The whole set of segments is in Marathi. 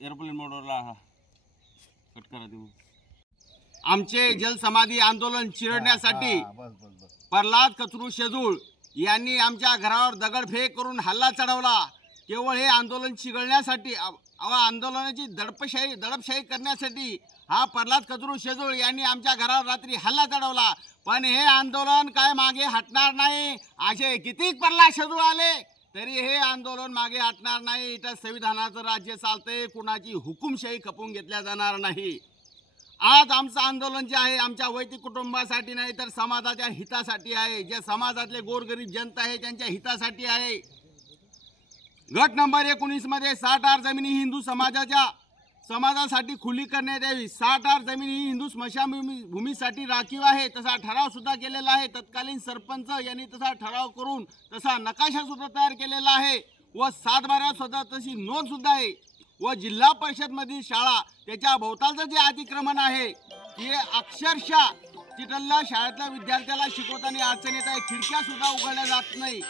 एअरप्लेन मोडवरला कट करा देऊ. आमचे जलसमाधी आंदोलन चिरडण्यासाठी प्रल्हाद कचरू शेजूळ यांनी आमच्या घरावर दगडफेक करून हल्ला चढवला. केवळ हे आंदोलन चिघळण्यासाठी आंदोलनाची दडपशाही करण्यासाठी हा प्रल्हाद कचरू शेजूळ यांनी आमच्या घरावर रात्री हल्ला चढवला. पण हे आंदोलन काय मागे हटणार नाही. असे किती प्रल्हाद शेजूळ आले तरी हे आंदोलन मागे हटणार नाही. इथं संविधानाचं राज्य चालतंय, कुणाची हुकुमशाही खपवून घेतल्या जाणार नाही. आज आमचं आंदोलन जे आहे आमच्या वैयक्तिक कुटुंबासाठी नाही तर समाजाच्या हितासाठी आहे. जे समाजातले गोरगरीब जनता आहे त्यांच्या हितासाठी आहे. गट नंबर 19 मध्ये 60 जमिनी हिंदू समाजासाठी खुली करण्यात यावी. 60 जमिनी ही हिंदू स्मशानभूमीसाठी राखीव आहे. तसा ठराव सुद्धा केलेला आहे. तत्कालीन सरपंच यांनी तसा ठराव करून तसा नकाशा सुद्धा तयार केलेला आहे व 7/12 सुद्धा तशी नोंद सुद्धा आहे. व जिल्हा परिषद मधील शाळा त्याच्या भोवतालचं जे अतिक्रमण आहे ते अक्षरशः तिथल्या शाळेतल्या विद्यार्थ्याला शिकवताना अडचण येत आहे. खिडक्या सुद्धा उघडल्या जात नाही.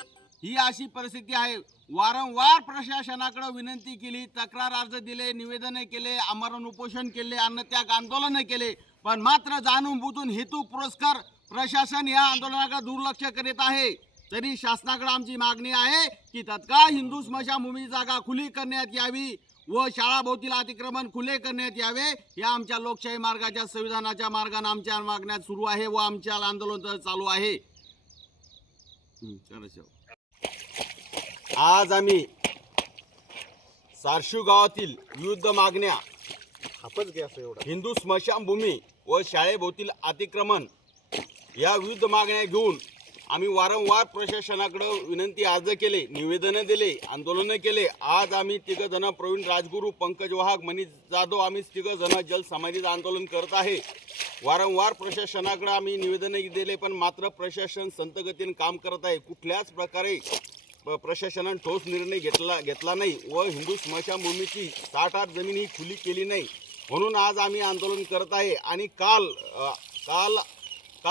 ही अशी परिस्थिती आहे. वारंवार प्रशासनाकडे विनंती केली, तक्रार अर्ज दिले, निवेदने केले, आमरण उपोषण केले, अन्नत्याग आंदोलन केले, पण मात्र जाणून बुजून हेतू पुरस्कार प्रशासन या आंदोलनाकडे दुर्लक्ष करीत आहे. तरी शासनाकडे आमची मागणी आहे की तत्काळ हिंदू स्मशानभूमी जागा खुली करण्यात यावी व शाळाभोवतील अतिक्रमण खुले करण्यात यावे. या आमच्या लोकशाही मार्गाच्या संविधानाच्या मार्गाने आमच्या मागण्या सुरू आहे व आमच्या आंदोलन चालू आहे. आज आम्ही सारशू गावातील विविध मागण्या, हिंदू स्मशानभूमी व शाळेभोवतील अतिक्रमण या विविध मागण्या घेऊन आम्ही वारंवार प्रशासनाकडे विनंती अर्ज केले, निवेदनं दिले, आंदोलनं केले. आज आम्ही तिघजण प्रवीण राजगुरू, पंकज वाहक, मनीष जाधव आम्ही तिघजण जलसमाधीचं आंदोलन करत आहे. वारंवार प्रशासनाकडे आम्ही निवेदनं दिले पण मात्र प्रशासन संथगतीने काम करत आहे. कुठल्याच प्रकारे प्रशासनाने ठोस निर्णय घेतला नाही व हिंदू स्मशानभूमीची 60 जमीन ही खुली केली नाही. म्हणून आज आम्ही आंदोलन करत आहे. आणि काल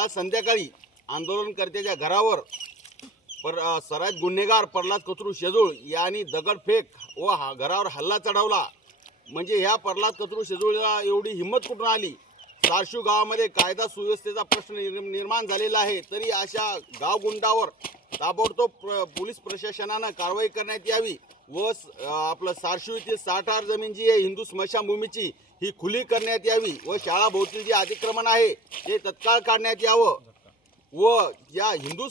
संध्याकाळी आंदोलनकर्त्याच्या घरावर सराईत गुन्हेगार प्रल्हाद कचरू शेजूळ यांनी दगडफेक व घरावर हल्ला चढवला. म्हणजे ह्या प्रल्हाद कचरू शेजूळला एवढी हिंमत कुठून आली? सारशू गावामध्ये कायदा सुव्यवस्थेचा प्रश्न निर्माण झालेला आहे. तरी अशा गावगुंडावर ताबडतोब पोलीस प्रशासनानं कारवाई करण्यात यावी व आपलं सारशू येथील 60 जमीन जी आहे हिंदू स्मशानभूमीची ही खुली करण्यात यावी व शाळाभोवतील जे अतिक्रमण आहे ते तत्काळ काढण्यात यावं व या हिंदू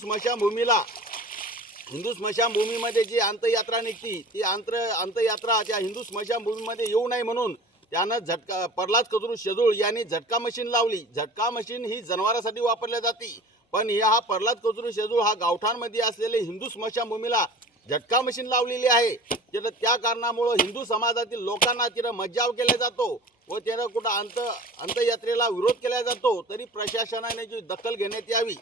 स्मशानभूमीमध्ये जी अंत्ययात्रा निघती ती अंत्ययात्रा त्या हिंदू स्मशानभूमीमध्ये येऊ नये म्हणून त्यानं प्रल्हाद कचरू शेजूळ यांनी झटका मशीन लावली. झटका मशीन ही जनावरांसाठी वापरल्या जाते पण हा प्रल्हाद कचरू शेजूळ हा गावठाणमध्ये असलेले हिंदू स्मशानभूमीला झटका मशीन लावलेली आहे. तिथं त्या कारणामुळं हिंदू समाजातील लोकांना तिथं मज्जाव केला जातो व त्यानं कुठं अंत्ययात्रेला विरोध केला जातो. तरी प्रशासनाने जी दखल घेण्यात यावी